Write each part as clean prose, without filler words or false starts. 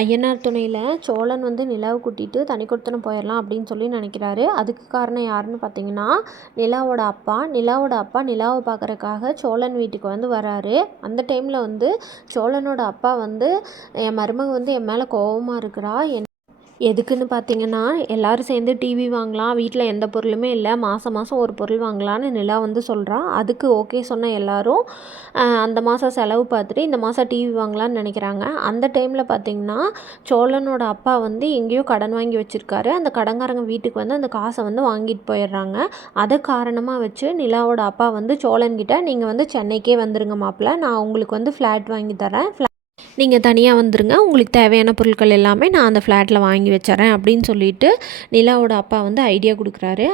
ஐயனார் துணையில் சோழன் வந்து நிலாவை கூட்டிகிட்டு தனி கொடுத்தனம் போயிடலாம் அப்படின்னு சொல்லி நினைக்கிறாரு. அதுக்கு காரணம் யாருன்னு பார்த்தீங்கன்னா, நிலாவோட அப்பா நிலாவை பார்க்குறக்காக சோழன் வீட்டுக்கு வந்து வராரு. அந்த டைமில் வந்து சோழனோட அப்பா வந்து, என் மருமக வந்து என் மேலே கோபமாக இருக்கிறா, எதுக்குன்னு பார்த்தீங்கன்னா, எல்லோரும் சேர்ந்து டிவி வாங்கலாம், வீட்டில் எந்த பொருளுமே இல்லை, மாதம் மாதம் ஒரு பொருள் வாங்கலான்னு நிலா வந்து சொல்கிறா. அதுக்கு ஓகே சொன்ன எல்லோரும் அந்த மாதம் செலவு பார்த்துட்டு இந்த மாதம் டிவி வாங்கலான்னு நினைக்கிறாங்க. அந்த டைமில் பார்த்திங்கன்னா, சோழனோட அப்பா வந்து எங்கேயோ கடன் வாங்கி வச்சுருக்காரு. அந்த கடன்காரங்க வீட்டுக்கு வந்து அந்த காசை வந்து வாங்கிட்டு போயிடுறாங்க. அதை காரணமாக வச்சு நிலாவோட அப்பா வந்து சோழன்கிட்ட, நீங்கள் வந்து சென்னைக்கே வந்துருங்க மாப்பிள்ள, நான் உங்களுக்கு வந்து ஃப்ளாட் வாங்கி தரேன், நீங்கள் தனியாக வந்துருங்க, உங்களுக்கு தேவையான பொருட்கள் எல்லாமே நான் அந்த ஃப்ளாட்டில் வாங்கி வச்சுறேன் அப்படின்னு சொல்லிட்டு நிலாவோட அப்பா வந்து ஐடியா கொடுக்குறாரு.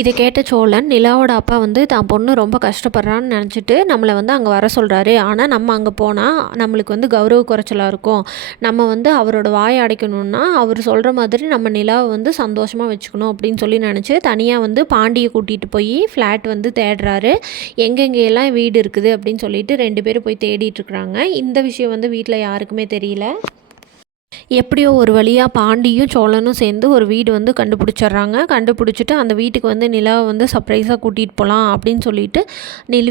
இதை கேட்ட சோழன், நிலாவோட அப்பா வந்து தான் பொண்ணு ரொம்ப கஷ்டப்படுறான்னு நினச்சிட்டு நம்மளை வந்து அங்கே வர சொல்கிறாரு. ஆனால் நம்ம அங்கே போனால் நம்மளுக்கு வந்து கௌரவ குறைச்சலாக இருக்கும். நம்ம வந்து அவரோட வாயை அடைக்கணுன்னா அவர் சொல்கிற மாதிரி நம்ம நிலாவை வந்து சந்தோஷமாக வச்சுக்கணும் அப்படின்னு சொல்லி நினச்சி தனியாக வந்து பாண்டியை கூட்டிகிட்டு போய் ஃப்ளாட் வந்து தேடுறாரு. எங்கெங்கெல்லாம் வீடு இருக்குது அப்படின்னு சொல்லிட்டு 2 பேரும் போய் தேடிட்டுருக்குறாங்க. இந்த விஷயம் வந்து வீட்டில் யாருக்குமே தெரியல. எப்படியோ ஒரு வழியாக பாண்டியும் சோழனும் சேர்ந்து ஒரு வீடு வந்து கண்டுபிடிச்சிட்டு அந்த வீட்டுக்கு வந்து நிலாவை வந்து சர்ப்ரைஸாக கூட்டிகிட்டு போகலாம் அப்படின்னு சொல்லிட்டு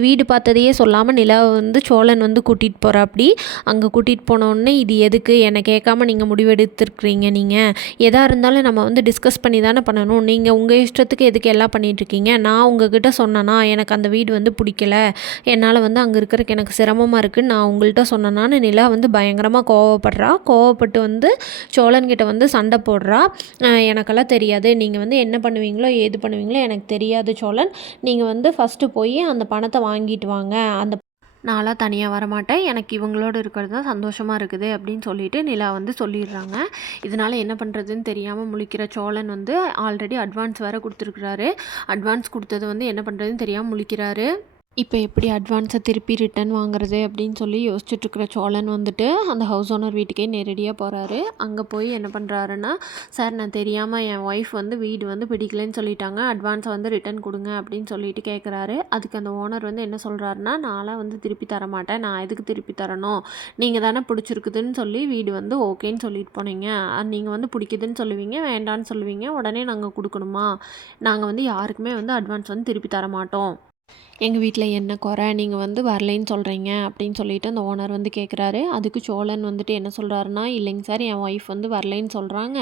வீடு பார்த்ததையே சொல்லாமல் நிலாவை வந்து சோழன் வந்து கூட்டிகிட்டு போகிறாப்படி. அங்கே கூட்டிகிட்டு போனோடனே, இது எதுக்கு என்னை கேட்காம நீங்கள் முடிவெடுத்துருக்குறீங்க, நீங்கள் எதாக இருந்தாலும் நம்ம வந்து டிஸ்கஸ் பண்ணி தானே பண்ணணும், நீங்கள் உங்கள் இஷ்டத்துக்கு எதுக்கு எல்லாம் பண்ணிகிட்ருக்கீங்க, நான் உங்ககிட்ட சொன்னேன்னா எனக்கு அந்த வீடு வந்து பிடிக்கல, என்னால் வந்து அங்கே இருக்கிறதுக்கு எனக்கு சிரமமாக இருக்குதுன்னு நான் உங்கள்கிட்ட சொன்னேன்னான்னு நிலா வந்து பயங்கரமாக கோவப்பட்டு வந்து சோழன்கிட்ட வந்து சண்டை போடுறா. எனக்கெல்லாம் தெரியாது, நீங்கள் வந்து என்ன பண்ணுவீங்களோ ஏது பண்ணுவீங்களோ எனக்கு தெரியாது சோழன், நீங்கள் வந்து ஃபஸ்ட்டு போய் அந்த பணத்தை வாங்கிட்டு வாங்க, நான்லாம் தனியாக வரமாட்டேன், எனக்கு இவங்களோட இருக்கிறது தான் சந்தோஷமாக இருக்குது அப்படின்னு சொல்லிட்டு நிலா வந்து சொல்லிடுறாங்க. இதனால் என்ன பண்ணுறதுன்னு தெரியாமல் முழிக்கிற சோழன் வந்து ஆல்ரெடி அட்வான்ஸ் வேறு கொடுத்துருக்குறாரு. அட்வான்ஸ் கொடுத்தது வந்து என்ன பண்ணுறதுன்னு தெரியாமல் முழிக்கிறாரு. இப்போ எப்படி அட்வான்ஸை திருப்பி ரிட்டன் வாங்குறது அப்படின்னு சொல்லி யோசிச்சுட்ருக்கிற சோழன் வந்துட்டு அந்த ஹவுஸ் ஓனர் வீட்டுக்கே நேரடியாக போகிறாரு. அங்கே போய் என்ன பண்ணுறாருன்னா, சார் நான் தெரியாமல் என் ஒய்ஃப் வந்து வீடு வந்து பிடிக்கலன்னு சொல்லிட்டாங்க, அட்வான்ஸை வந்து ரிட்டன் கொடுங்க அப்படின்னு சொல்லிட்டு கேட்குறாரு. அதுக்கு அந்த ஓனர் வந்து என்ன சொல்கிறாருன்னா, நான்லாம் வந்து திருப்பி தர மாட்டேன், நான் எதுக்கு திருப்பி தரணும், நீங்கள் தானே பிடிச்சிருக்குதுன்னு சொல்லி வீடு வந்து ஓகேன்னு சொல்லிட்டு போனீங்க, நீங்கள் வந்து பிடிக்குதுன்னு சொல்லுவீங்க, வேண்டான்னு சொல்லுவீங்க, உடனே நாங்கள் கொடுக்கணுமா, நாங்கள் வந்து யாருக்குமே வந்து அட்வான்ஸ் வந்து திருப்பி தர மாட்டோம், எங்கள் வீட்டில் என்ன குறை, நீங்கள் வந்து வரலைன்னு சொல்கிறீங்க அப்படின்னு சொல்லிட்டு அந்த ஓனர் வந்து கேட்குறாரு. அதுக்கு சோழன் வந்துட்டு என்ன சொல்கிறாருன்னா, இல்லைங்க சார், என் ஒய்ஃப் வந்து வரலைன்னு சொல்கிறாங்க,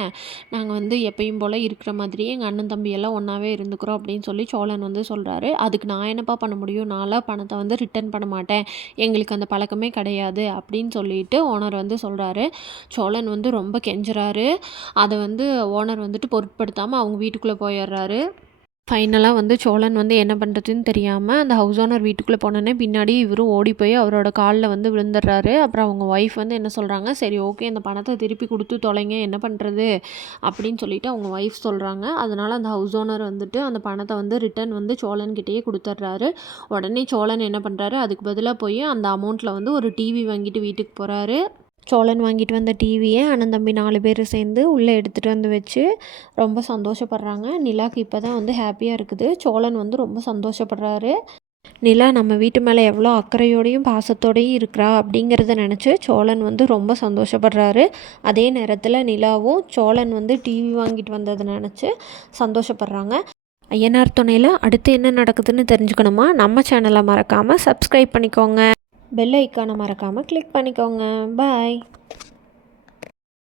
நாங்கள் வந்து எப்பயும் போல் இருக்கிற மாதிரியே எங்கள் அண்ணன் தம்பி எல்லாம் ஒன்றாவே இருந்துக்கிறோம் அப்படின்னு சொல்லி சோழன் வந்து சொல்கிறாரு. அதுக்கு நான் என்னப்பா பண்ண முடியும், நான்லாம் பணத்தை வந்து ரிட்டன் பண்ண மாட்டேன், எங்களுக்கு அந்த பழக்கமே கிடையாது அப்படின்னு சொல்லிட்டு ஓனர் வந்து சொல்கிறாரு. சோழன் வந்து ரொம்ப கெஞ்சுறாரு. அதை வந்து ஓனர் வந்துட்டு பொருட்படுத்தாமல் அவங்க வீட்டுக்குள்ளே போயிடுறாரு. ஃபைனலாக வந்து சோழன் வந்து என்ன பண்ணுறதுன்னு தெரியாமல் அந்த ஹவுஸ் ஓனர் வீட்டுக்குள்ளே போனோன்னே பின்னாடி இவரும் ஓடி போய் அவரோட காலில் வந்து விழுந்துடுறாரு. அப்புறம் அவங்க ஒய்ஃப் வந்து என்ன சொல்கிறாங்க, சரி ஓகே இந்த பணத்தை திருப்பி கொடுத்து தொலைங்க, என்ன பண்ணுறது அப்படின்னு சொல்லிட்டு அவங்க ஒய்ஃப் சொல்கிறாங்க. அதனால் அந்த ஹவுஸ் ஓனர் வந்துட்டு அந்த பணத்தை வந்து ரிட்டன் வந்து சோழன்கிட்டயே கொடுத்துட்றாரு. உடனே சோழன் என்ன பண்ணுறாரு, அதுக்கு பதிலாக போய் அந்த அமௌண்ட்டில் வந்து ஒரு டிவி வாங்கிட்டு வீட்டுக்கு போகிறாரு. சோழன் வாங்கிட்டு வந்த டிவியை அண்ணன் தம்பி 4 பேர் சேர்ந்து உள்ளே எடுத்துகிட்டு வந்து வச்சு ரொம்ப சந்தோஷப்படுறாங்க. நிலாவுக்கு இப்போ தான் வந்து ஹாப்பியாக இருக்குது. சோழன் வந்து ரொம்ப சந்தோஷப்படுறாரு. நிலா நம்ம வீட்டு மேலே எவ்வளோ அக்கறையோடையும் பாசத்தோடையும் இருக்கிறா அப்படிங்கிறத நினச்சி சோழன் வந்து ரொம்ப சந்தோஷப்படுறாரு. அதே நேரத்தில் நிலாவும் சோழன் வந்து டிவி வாங்கிட்டு வந்ததை நினச்சி சந்தோஷப்படுறாங்க. ஐயனார் துணையில் அடுத்து என்ன நடக்குதுன்னு தெரிஞ்சுக்கணுமா, நம்ம சேனலை மறக்காமல் சப்ஸ்கிரைப் பண்ணிக்கோங்க, பெல் ஐக்கானை மறக்காமல் கிளிக் பண்ணிக்கோங்க. பாய்.